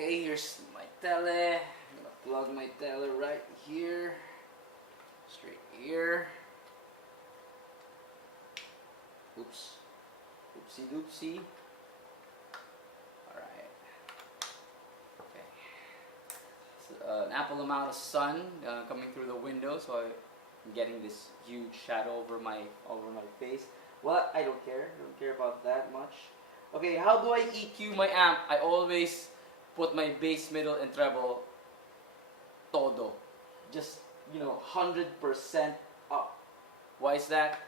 Okay, here's my tele. I'm gonna plug my tele right here. Straight here. Oops. Oopsie doopsie. Alright. Okay. It's an ample amount of sun coming through the window, so I'm getting this huge shadow over my face. Well, I don't care. I don't care about that much. Okay, how do I EQ my amp? I always put my bass, middle, and treble todo. Just, 100% up. Why is that?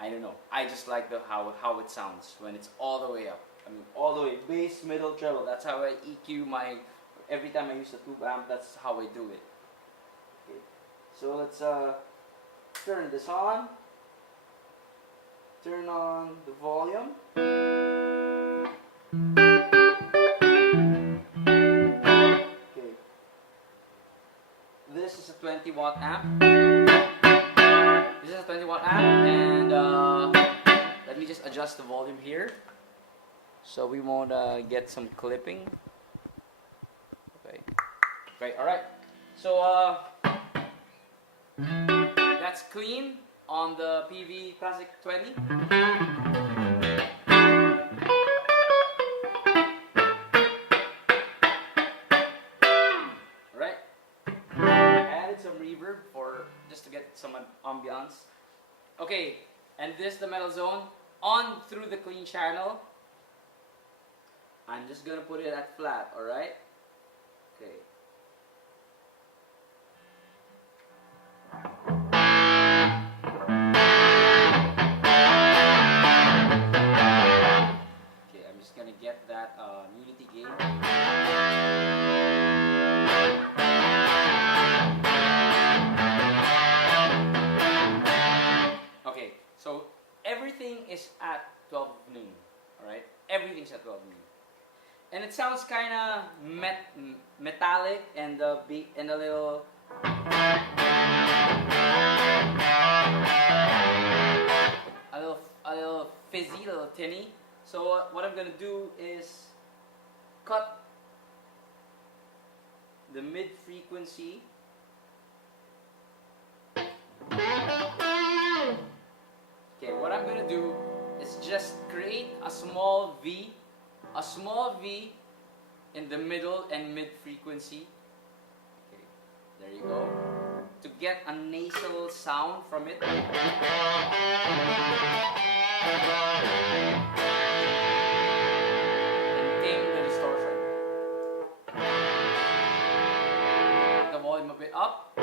I don't know. I just like how it sounds when it's all the way up. I mean, all the way, bass, middle, treble. That's how I EQ my, every time I use a tube amp, that's how I do it. Okay, so let's turn this on. Turn on the volume. Okay. This is a 20-watt amp. This is a 20-watt amp, and let me just adjust the volume here so we won't get some clipping. Okay. Okay, alright. So that's clean on the PV Classic 20. Alright. Added some reverb just to get some ambiance. Okay, and this is the Metal Zone on through the clean channel. I'm just gonna put it at flat, alright? Okay. Okay, I'm just gonna get that unity gain. Okay, so everything is at 12 noon, alright? Everything's at 12 noon. And it sounds kind of metallic and a little fizzy, a little tinny. So what I'm gonna do is cut the mid frequency. Okay, what I'm gonna do is just create a small V in the middle and mid frequency. Okay, there you go. To get a nasal sound from it. And tame the distortion. The volume a bit up.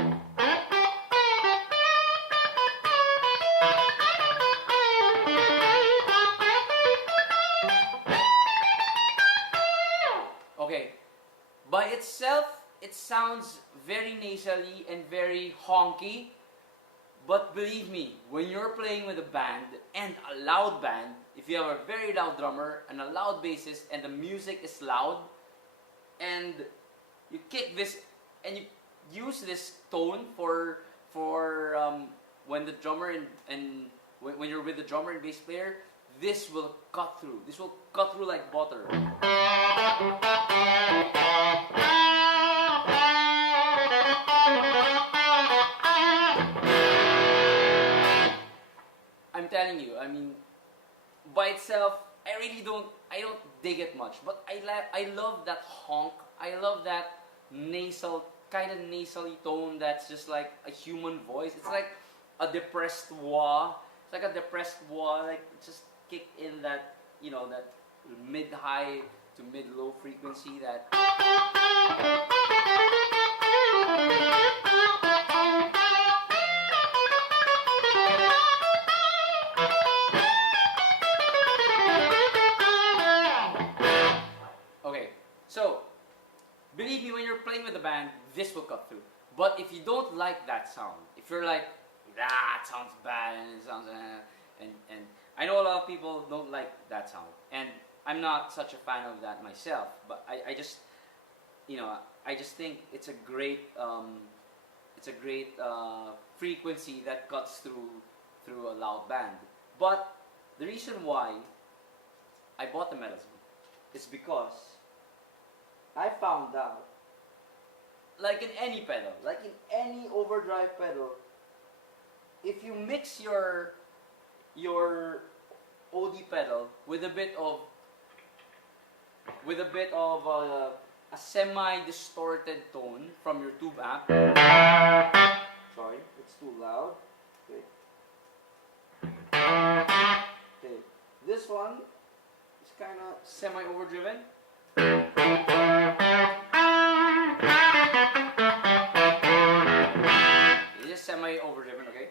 Okay, by itself, it sounds very nasally and very honky, but believe me, when you're playing with a band and a loud band, if you have a very loud drummer and a loud bassist and the music is loud, and you kick this and you use this tone for when the drummer and when you're with the drummer and bass player, this will cut through. This will cut through like butter. I'm telling you, I mean, by itself, I don't dig it much. But I love that honk. I love that kind of nasally tone that's just like a human voice. It's like a depressed wah. It's like a depressed wah, like just kick in that, that mid-high to mid-low frequency that. Okay, so believe me, when you're playing with the band, this will cut through. But if you don't like that sound, if you're like, that sounds bad and it sounds and I know a lot of people don't like that sound, and I'm not such a fan of that myself. But I just think it's a great frequency that cuts through a loud band. But the reason why I bought the Metal Zone is because I found out, like in any pedal, like in any overdrive pedal, if you mix your OD pedal with a bit of a semi-distorted tone from your tube amp. Sorry, it's too loud. Okay. Okay. This one is kind of semi-overdriven. It's just semi-overdriven, okay?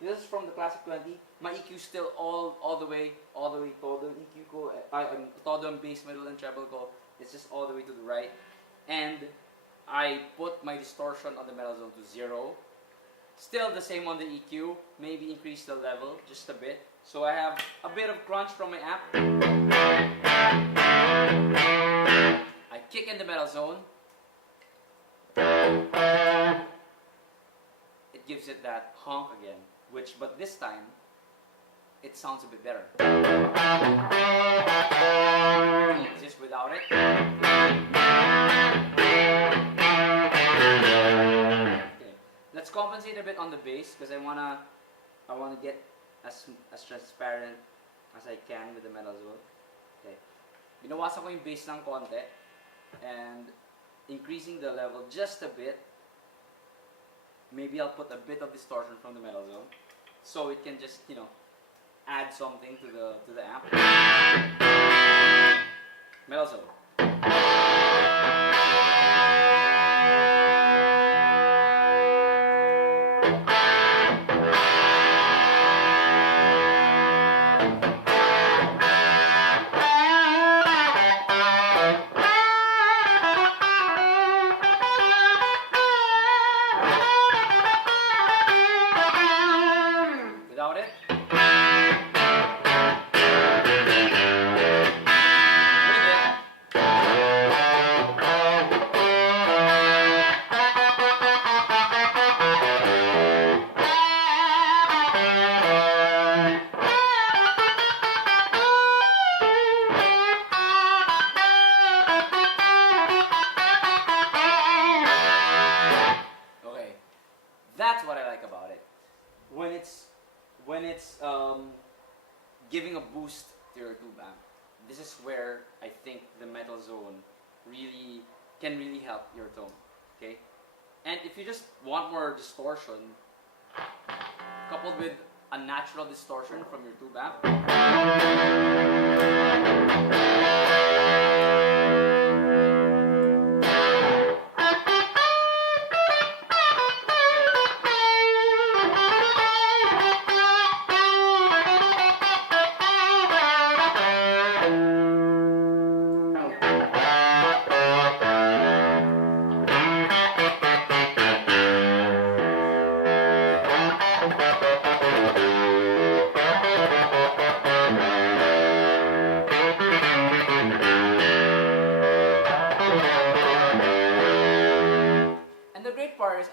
This is from the Classic 20. My EQ is still all the way todo. EQ ko, todo ang bass, middle, and treble ko. It's just all the way to the right. And I put my distortion on the metal zone to 0. Still the same on the EQ. Maybe increase the level just a bit. So I have a bit of crunch from my amp. I kick in the metal zone. It gives it that honk again. But this time, it sounds a bit better. Just without it. Okay. Let's compensate a bit on the bass because I wanna get as transparent as I can with the metal zone. Okay. Binawasan ko yung bass ng konti and increasing the level just a bit. Maybe I'll put a bit of distortion from the metal zone, so it can just, add something to the amp. Metal zone. That's what I like about it. When it's giving a boost to your tube amp, this is where I think the metal zone can really help your tone. Okay, and if you just want more distortion, coupled with a natural distortion from your tube amp.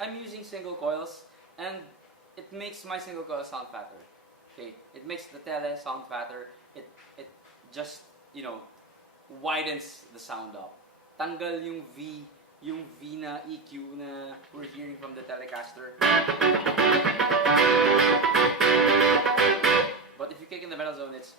I'm using single coils, and it makes my single coil sound fatter. Okay, it makes the tele sound fatter. It just widens the sound up. Tanggal yung V na EQ na we're hearing from the Telecaster. But if you kick in the metal zone, it's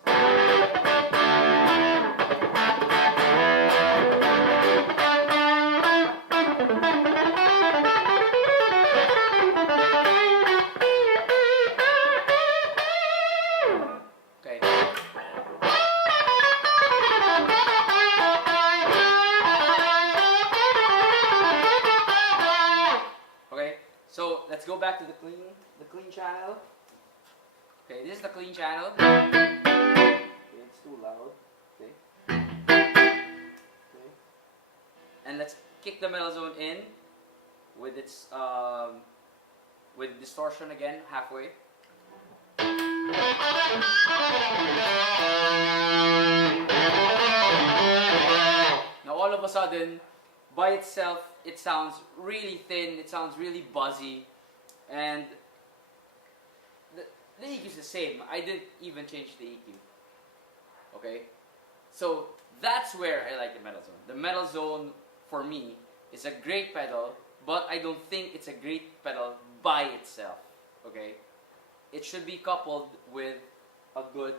let's go back to the clean channel. Okay, this is the clean channel. Okay, it's too loud. Okay. Okay. And let's kick the metal zone in with its with distortion again halfway. Now all of a sudden, by itself, it sounds really thin, it sounds really buzzy, and the EQ is the same. I didn't even change the EQ. Okay? So that's where I like the Metal Zone. The Metal Zone, for me, is a great pedal, but I don't think it's a great pedal by itself. Okay? It should be coupled with a good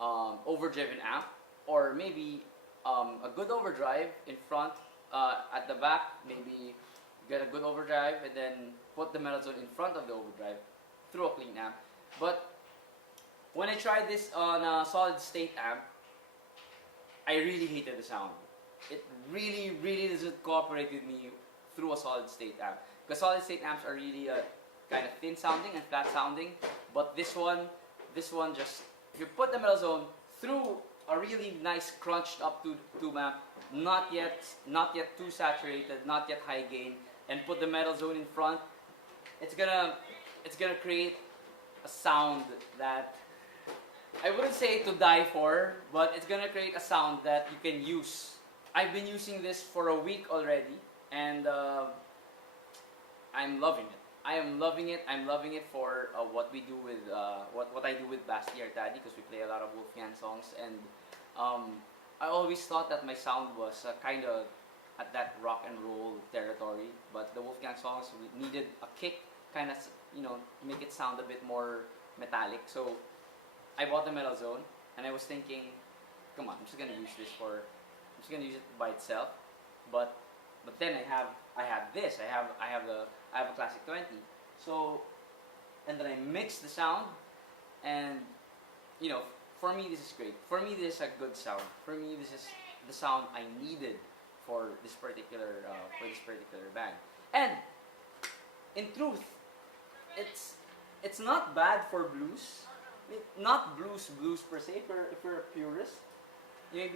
overdriven amp, or maybe a good overdrive in front, at the back, maybe get a good overdrive and then put the Metal Zone in front of the overdrive through a clean amp. But when I tried this on a solid state amp, I really hated the sound. It really, really doesn't cooperate with me through a solid state amp. Because solid state amps are really kind of thin sounding and flat sounding. But this one just, if you put the Metal Zone through a really nice crunched up tube amp, not yet too saturated, not yet high gain, and put the Metal Zone in front, it's gonna create a sound that I wouldn't say to die for, but it's gonna create a sound that you can use. I've been using this for a week already, and I'm loving it. I am loving it. I'm loving it for what we do with what I do with Basti Artadi, because we play a lot of Wolfgang songs, and I always thought that my sound was kind of at that rock and roll territory, but the Wolfgang songs needed a kick, kind of, make it sound a bit more metallic. So I bought the Metal Zone, and I was thinking, come on, I'm just gonna use it by itself. But then I have this. I have a Classic 20. So, and then I mix the sound, and for me this is great. For me this is a good sound. For me this is the sound I needed for this particular band. And in truth, it's not bad for blues. Not blues per se. If you're a purist,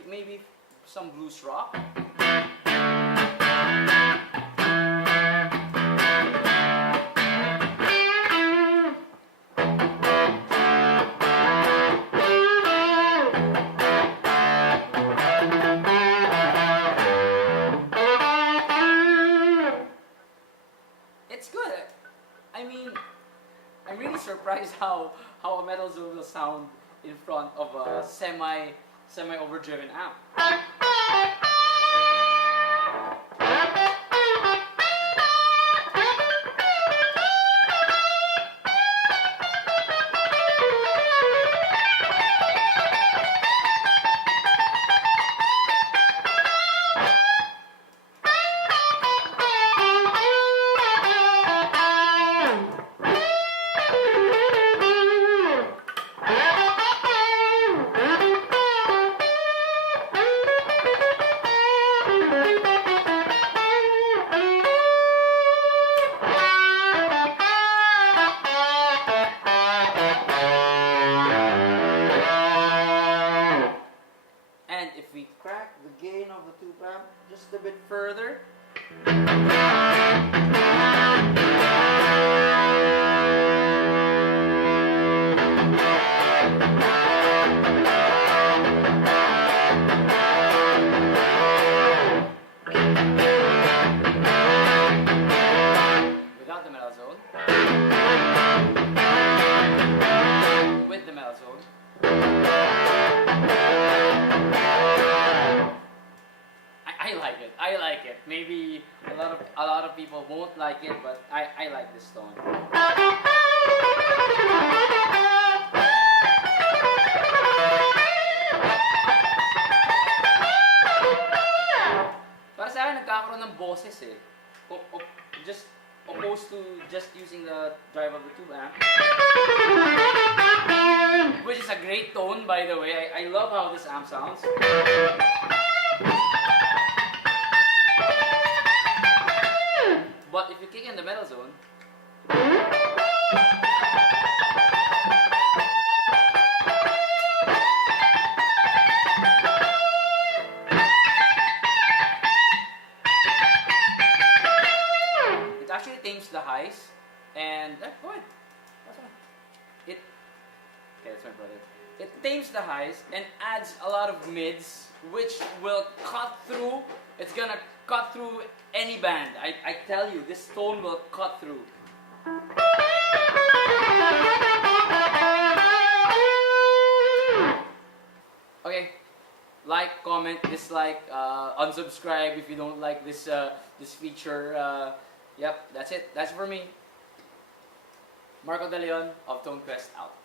maybe some blues rock. It's good. I mean, I'm really surprised how a Metal Zone will sound in front of a semi overdriven amp. And if we crack the gain of the tube amp just a bit further, without the Metal Zone, with the Metal Zone, I like it. Maybe a lot of people won't like it, but I like this tone. Para sa akin, nagkakaroon ng boses eh. Just opposed to just using the drive of the tube amp, which is a great tone, by the way. I love how this amp sounds. But if you kick in the Metal Zone, it actually tames the highs, and go ahead. That's fine. Okay, that's my brother. it tames the highs and adds a lot of mids, which will cut through. It's gonna cut through any band. I tell you, this tone will cut through. Okay, like, comment, dislike, unsubscribe if you don't like this this feature. Yep, that's it. That's for me. Marco De Leon of ToneQuest out.